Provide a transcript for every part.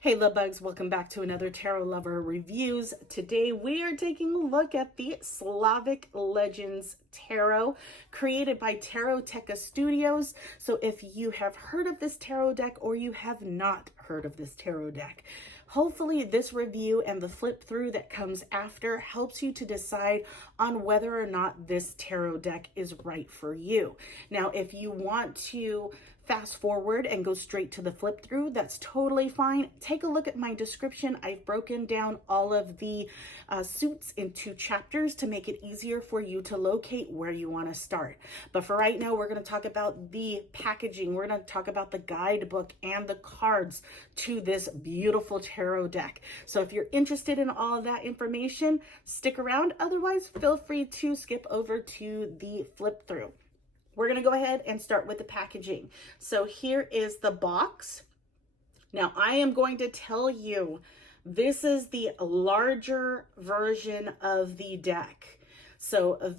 Hey love bugs, welcome back to another Tarot Lover Reviews. Today we are taking a look at the Slavic Legends Tarot created by Taroteka Studios. So if you have heard of this tarot deck or you have not heard of this tarot deck, hopefully this review and the flip through that comes after helps you to decide on whether or not this tarot deck is right for you. Now, if you want to fast forward and go straight to the flip through, that's totally fine. Take a look at my description. I've broken down all of the suits into chapters to make it easier for you to locate where you want to start. But for right now, we're going to talk about the packaging. We're going to talk about the guidebook and the cards to this beautiful tarot deck. So if you're interested in all of that information, stick around. Otherwise, feel free to skip over to the flip through. We're going to go ahead and start with the packaging. So here is the box. Now I am going to tell you, this is the larger version of the deck. So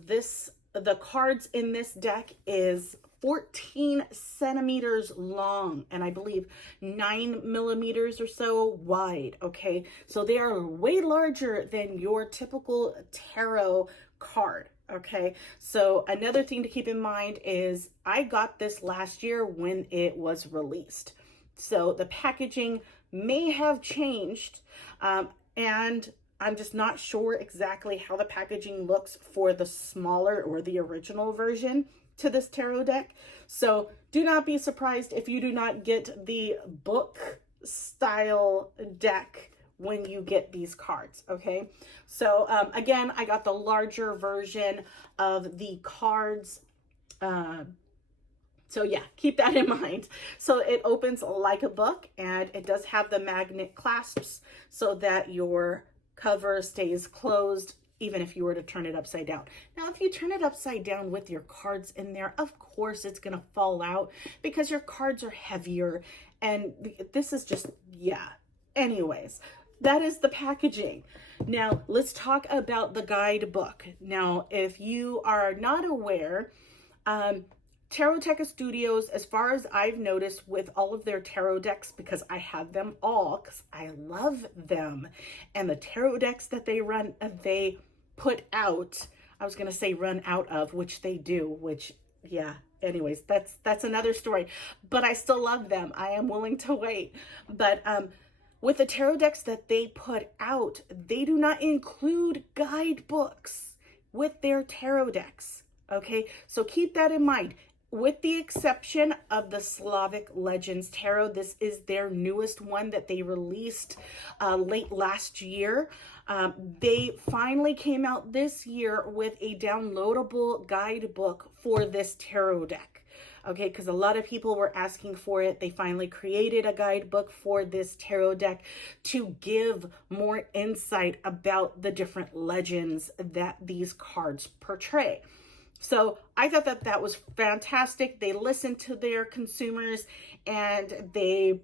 the cards in this deck is 14 centimeters long and I believe 9 millimeters or so wide. Okay, so they are way larger than your typical tarot card. Okay, so another thing to keep in mind is I got this last year when it was released. So the packaging may have changed and I'm just not sure exactly how the packaging looks for the smaller or the original version to this tarot deck. So do not be surprised if you do not get the book style deck when you get these cards. Okay, so again, I got the larger version of the cards. So yeah, keep that in mind. So it opens like a book and it does have the magnet clasps so that your cover stays closed even if you were to turn it upside down. Now, if you turn it upside down with your cards in there, of course it's gonna fall out because your cards are heavier and this is just, yeah. Anyways, that is the packaging. Now, let's talk about the guidebook. Now, if you are not aware, Taroteka Studios, as far as I've noticed with all of their tarot decks, because I have them all, because I love them, and the tarot decks that they put out, I was going to say run out of, which they do, which, yeah, anyways, that's another story, but I still love them. I am willing to wait. But with the tarot decks that they put out, they do not include guidebooks with their tarot decks. Okay, so keep that in mind. With the exception of the Slavic Legends Tarot, this is their newest one that they released late last year. They finally came out this year with a downloadable guidebook for this tarot deck. Okay, because a lot of people were asking for it. They finally created a guidebook for this tarot deck to give more insight about the different legends that these cards portray. So I thought that that was fantastic. They listened to their consumers and they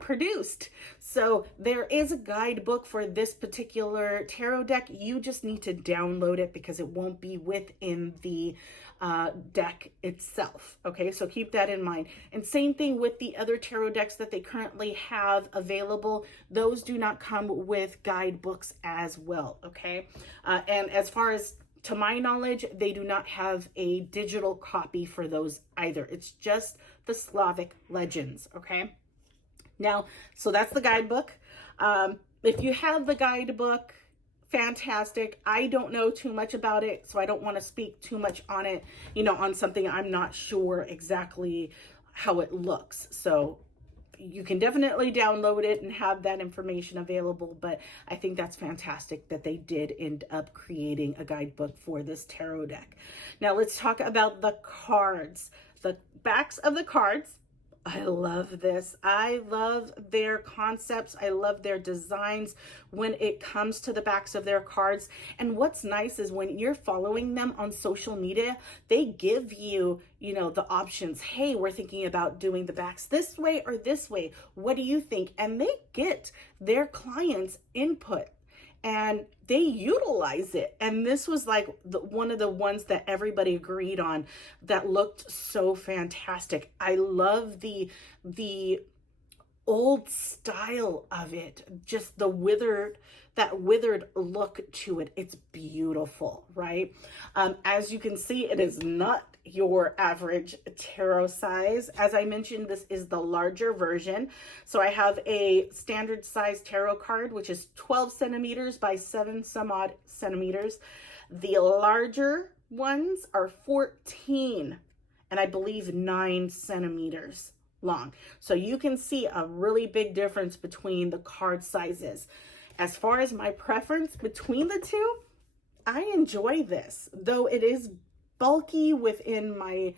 produced. So there is a guidebook for this particular tarot deck. You just need to download it because it won't be within the deck itself. Okay, so keep that in mind. And same thing with the other tarot decks that they currently have available. Those do not come with guidebooks as well. Okay, and as far as to my knowledge, they do not have a digital copy for those either. It's just the Slavic Legends. Okay. Now, so that's the guidebook. If you have the guidebook, fantastic. I don't know too much about it, so I don't want to speak too much on it, you know, on something I'm not sure exactly how it looks. So you can definitely download it and have that information available, but I think that's fantastic that they did end up creating a guidebook for this tarot deck. Now let's talk about the cards. The backs of the cards, I love this. I love their concepts. I love their designs when it comes to the backs of their cards. And what's nice is when you're following them on social media, they give you, you know, the options. Hey, we're thinking about doing the backs this way or this way. What do you think? And they get their clients' input and they utilize it. And this was like one of the ones that everybody agreed on that looked so fantastic. I love the old style of it, just the that withered look to it. It's beautiful, right? As you can see, it is not your average tarot size. As I mentioned, this is the larger version. So I have a standard size tarot card, which is 12 centimeters by 7 some odd centimeters. The larger ones are 14 and I believe 9 centimeters long. So you can see a really big difference between the card sizes. As far as my preference between the two, I enjoy this, though it is bulky within my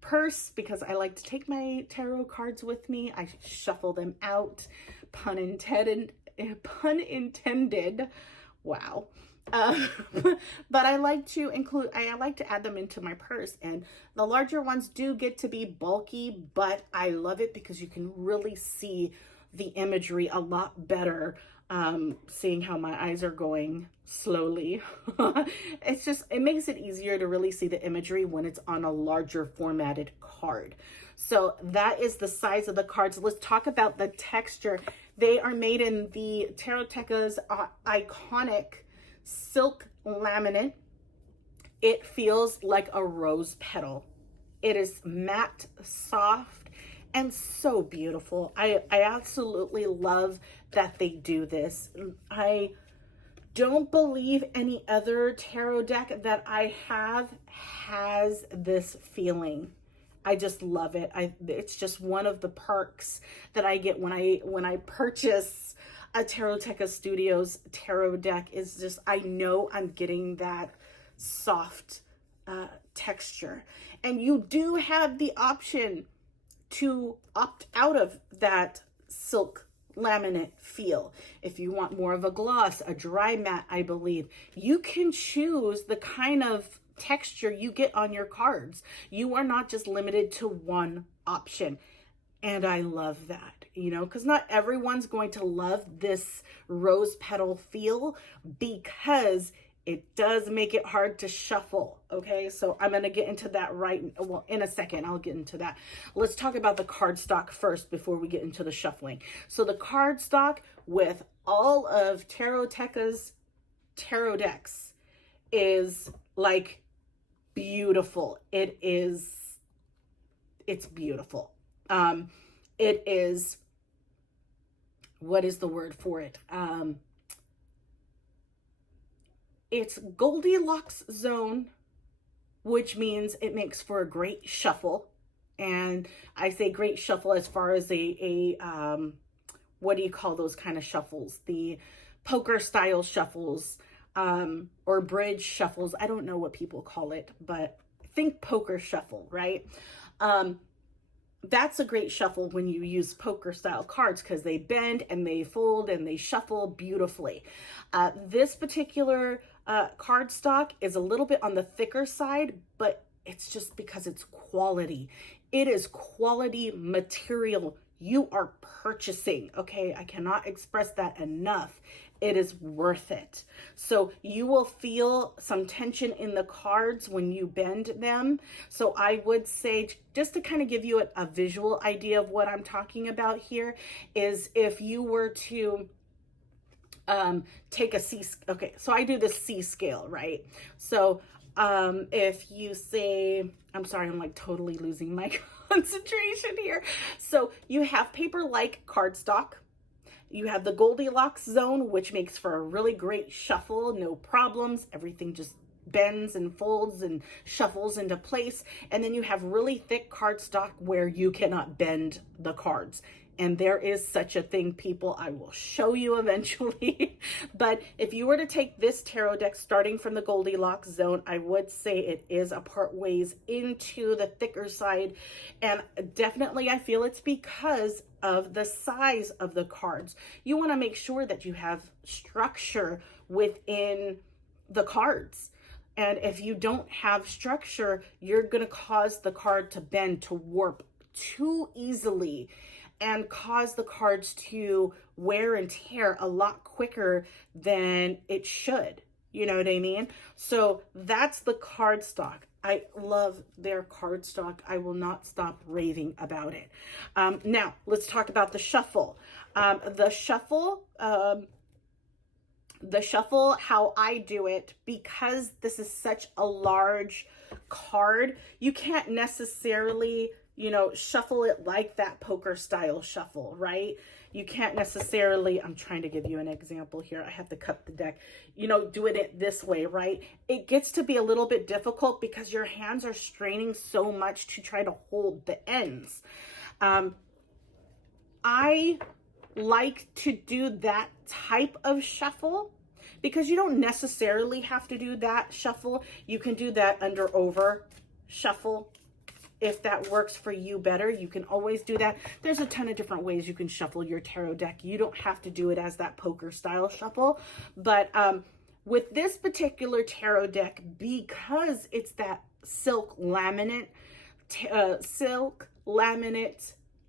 purse because I like to take my tarot cards with me. I shuffle them out, pun intended. Wow. But I like to add them into my purse, and the larger ones do get to be bulky, but I love it because you can really see the imagery a lot better. Seeing how my eyes are going slowly. It makes it easier to really see the imagery when it's on a larger formatted card. So that is the size of the cards. Let's talk about the texture. They are made in the Taroteka's iconic silk laminate. It feels like a rose petal. It is matte, soft, and so beautiful. I absolutely love that they do this. I don't believe any other tarot deck that I have has this feeling. I just love it. It's just one of the perks that I get when I purchase a Taroteka Studios tarot deck. Is just, I know I'm getting that soft texture. And you do have the option to opt out of that silk laminate feel. If you want more of a gloss, a dry matte, I believe, you can choose the kind of texture you get on your cards. You are not just limited to one option. And I love that, you know, because not everyone's going to love this rose petal feel because it does make it hard to shuffle, okay? So I'm going to get into that in a second. I'll get into that. Let's talk about the cardstock first before we get into the shuffling. So the cardstock with all of Taroteka's tarot decks is like beautiful. It's beautiful. It is, what is the word for it? It's Goldilocks zone, which means it makes for a great shuffle. And I say great shuffle as far as what do you call those kind of shuffles? The poker style shuffles, or bridge shuffles. I don't know what people call it, but think poker shuffle, right? That's a great shuffle when you use poker style cards because they bend and they fold and they shuffle beautifully. This particular cardstock is a little bit on the thicker side, but it's just because it's quality. It is quality material you are purchasing, okay? I cannot express that enough. It is worth it. So you will feel some tension in the cards when you bend them. So I would say, just to kind of give you a visual idea of what I'm talking about here, is if you were to take a C, okay, so I do the C scale, right? So if you say, I'm sorry, I'm like totally losing my concentration here. So you have paper-like cardstock. You have the Goldilocks zone, which makes for a really great shuffle, no problems. Everything just bends and folds and shuffles into place. And then you have really thick cardstock where you cannot bend the cards. And there is such a thing, people. I will show you eventually. But if you were to take this tarot deck starting from the Goldilocks zone, I would say it is a part ways into the thicker side. And definitely I feel it's because of the size of the cards. You want to make sure that you have structure within the cards. And if you don't have structure, you're going to cause the card to bend, to warp too easily, and cause the cards to wear and tear a lot quicker than it should. You know what I mean? So that's the cardstock. I love their cardstock. I will not stop raving about it. Now, let's talk about the shuffle. The shuffle, how I do it, because this is such a large card, you can't necessarily, you know, shuffle it like that poker style shuffle, right? You can't necessarily, I'm trying to give you an example here. I have to cut the deck, you know, doing it this way, right? It gets to be a little bit difficult because your hands are straining so much to try to hold the ends. I like to do that type of shuffle because you don't necessarily have to do that shuffle. You can do that under over shuffle. If that works for you better, you can always do that. There's a ton of different ways you can shuffle your tarot deck. You don't have to do it as that poker style shuffle. But with this particular tarot deck, because it's that silk laminate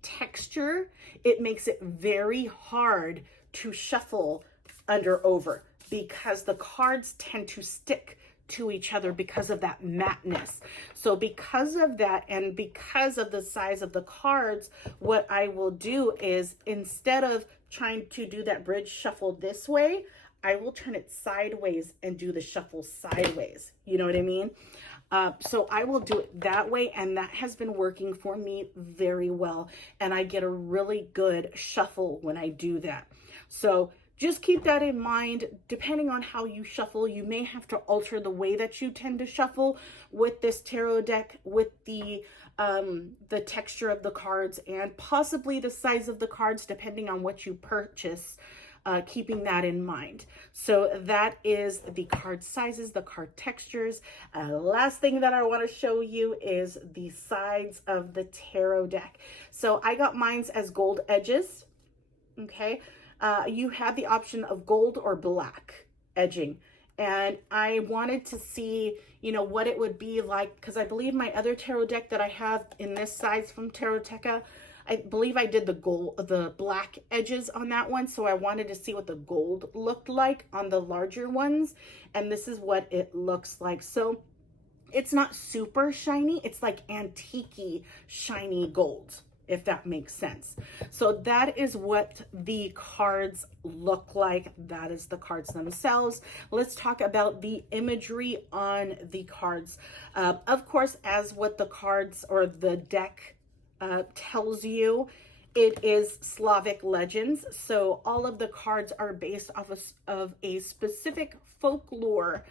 texture, it makes it very hard to shuffle under over because the cards tend to stick to each other because of that matteness. So because of that, and because of the size of the cards, what I will do is, instead of trying to do that bridge shuffle this way, I will turn it sideways and do the shuffle sideways. You know what I mean? So I will do it that way, and that has been working for me very well, and I get a really good shuffle when I do that. So just keep that in mind. Depending on how you shuffle, you may have to alter the way that you tend to shuffle with this tarot deck, with the texture of the cards, and possibly the size of the cards, depending on what you purchase. Keeping that in mind. So that is the card sizes, the card textures. Last thing that I want to show you is the sides of the tarot deck. So I got mine's as gold edges. Okay. You have the option of gold or black edging. And I wanted to see, you know, what it would be like, because I believe my other tarot deck that I have in this size from Taroteca, I believe I did the black edges on that one. So I wanted to see what the gold looked like on the larger ones. And this is what it looks like. So it's not super shiny. It's like antique-y shiny gold, if that makes sense. So that is what the cards look like. That is the cards themselves. Let's talk about the imagery on the cards. Of course, as what the cards or the deck tells you, it is Slavic legends. So all of the cards are based off of a specific folklore,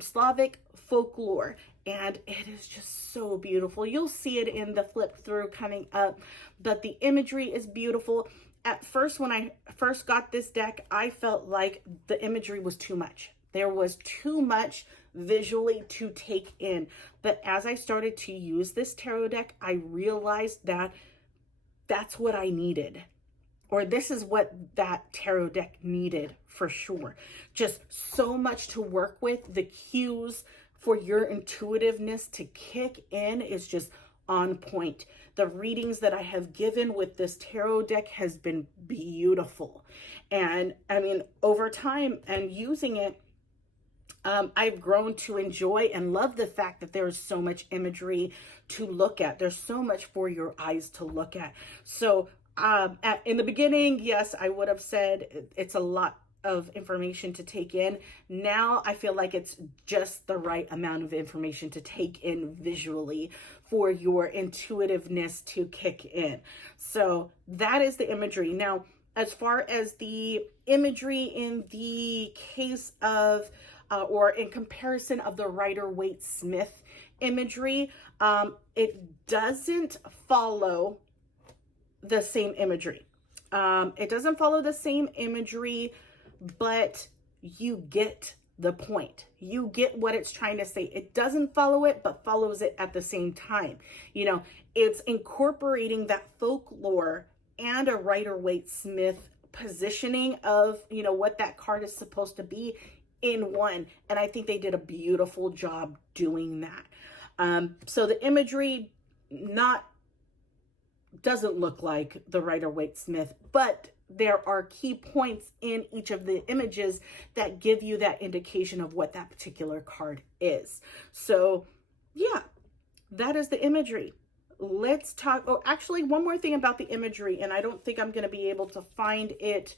Slavic folklore, and it is just so beautiful. You'll see it in the flip through coming up, but the imagery is beautiful. At first, when I first got this deck, I felt like the imagery was too much. There was too much visually to take in. But as I started to use this tarot deck, I realized that that's what I needed. Or this is what that tarot deck needed for sure. Just so much to work with. The cues for your intuitiveness to kick in is just on point. The readings that I have given with this tarot deck has been beautiful. And I mean, over time and using it, I've grown to enjoy and love the fact that there's so much imagery to look at. There's so much for your eyes to look at. So in the beginning, yes, I would have said it's a lot of information to take in. Now I feel like it's just the right amount of information to take in visually for your intuitiveness to kick in. So that is the imagery. Now, as far as the imagery in the case of or in comparison of the Rider-Waite-Smith imagery, it doesn't follow the same imagery. It doesn't follow the same imagery, but you get the point. You get what it's trying to say. It doesn't follow it, but follows it at the same time. You know, it's incorporating that folklore and a Rider-Waite-Smith positioning of, you know, what that card is supposed to be in one. And I think they did a beautiful job doing that. So the imagery doesn't look like the Rider-Waite-Smith, but there are key points in each of the images that give you that indication of what that particular card is. So yeah, that is the imagery. Let's talk. Oh, actually, one more thing about the imagery, and I don't think I'm going to be able to find it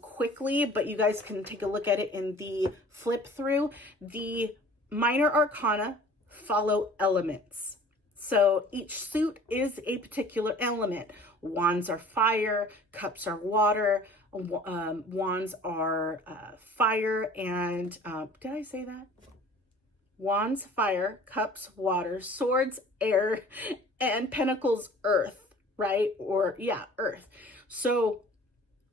quickly, but you guys can take a look at it in the flip through. The minor arcana follow elements. So each suit is a particular element. Wands are fire, cups are water, wands are fire, and did I say that? Wands, fire, cups, water, swords, air, and pentacles, earth, right? Or yeah, earth. So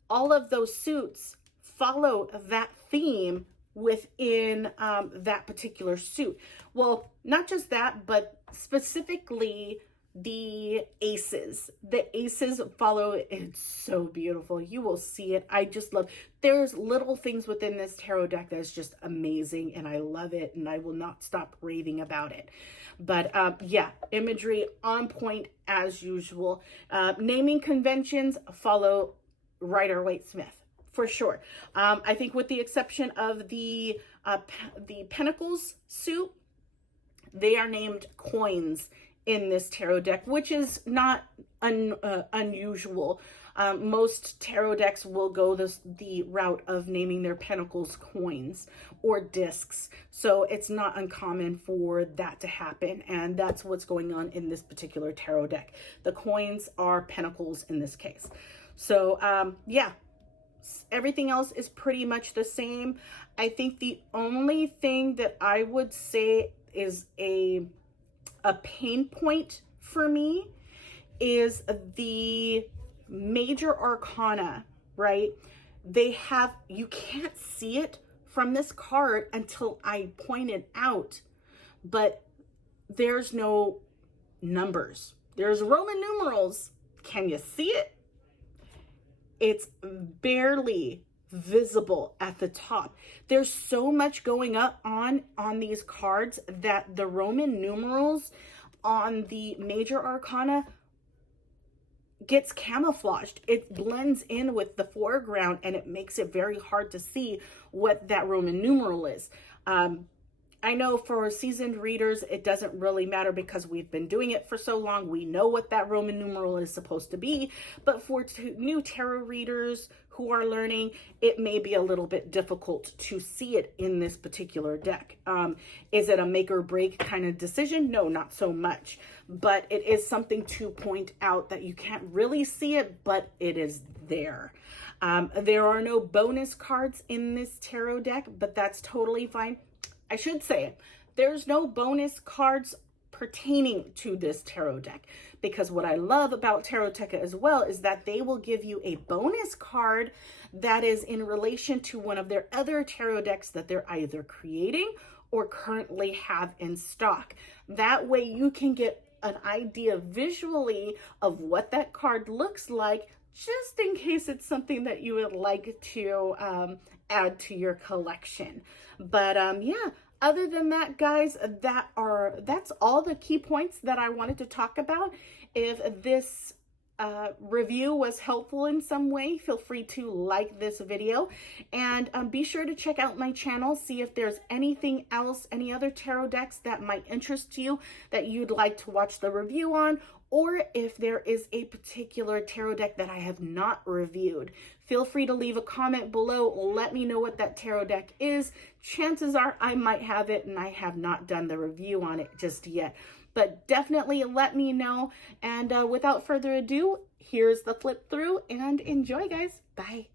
all of those suits follow that theme within that particular suit. Well, not just that, but specifically the aces. The aces follow, it's so beautiful. You will see it. I just love, there's little things within this tarot deck that's just amazing, and I love it, and I will not stop raving about it. But yeah, imagery on point as usual. Naming conventions follow Rider-Waite-Smith for sure. I think with the exception of the Pentacles suit, they are named coins in this tarot deck, which is not unusual. Most tarot decks will go the route of naming their pentacles coins or discs. So it's not uncommon for that to happen. And that's what's going on in this particular tarot deck. The coins are pentacles in this case. So yeah, everything else is pretty much the same. I think the only thing that I would say is a pain point for me is the major arcana, right? They have, you can't see it from this card until I point it out, but there's no numbers. There's Roman numerals. Can you see it? It's barely visible at the top. There's so much going on these cards that the Roman numerals on the major arcana gets camouflaged. It blends in with the foreground, and it makes it very hard to see what that Roman numeral is. I know for seasoned readers, it doesn't really matter because we've been doing it for so long. We know what that Roman numeral is supposed to be. But for new tarot readers who are learning, it may be a little bit difficult to see it in this particular deck. Is it a make or break kind of decision? No, not so much. But it is something to point out that you can't really see it, but it is there. There are no bonus cards in this tarot deck, but that's totally fine. I should say, there's no bonus cards pertaining to this tarot deck, because what I love about Taroteka as well is that they will give you a bonus card that is in relation to one of their other tarot decks that they're either creating or currently have in stock. That way you can get an idea visually of what that card looks like, just in case it's something that you would like to add to your collection. But yeah, other than that, guys, that's all the key points that I wanted to talk about. If this review was helpful in some way, feel free to like this video, and be sure to check out my channel, see if there's anything else, any other tarot decks that might interest you that you'd like to watch the review on, or if there is a particular tarot deck that I have not reviewed. Feel free to leave a comment below. Let me know what that tarot deck is. Chances are I might have it, and I have not done the review on it just yet. But definitely let me know. And without further ado, here's the flip through, and enjoy, guys. Bye.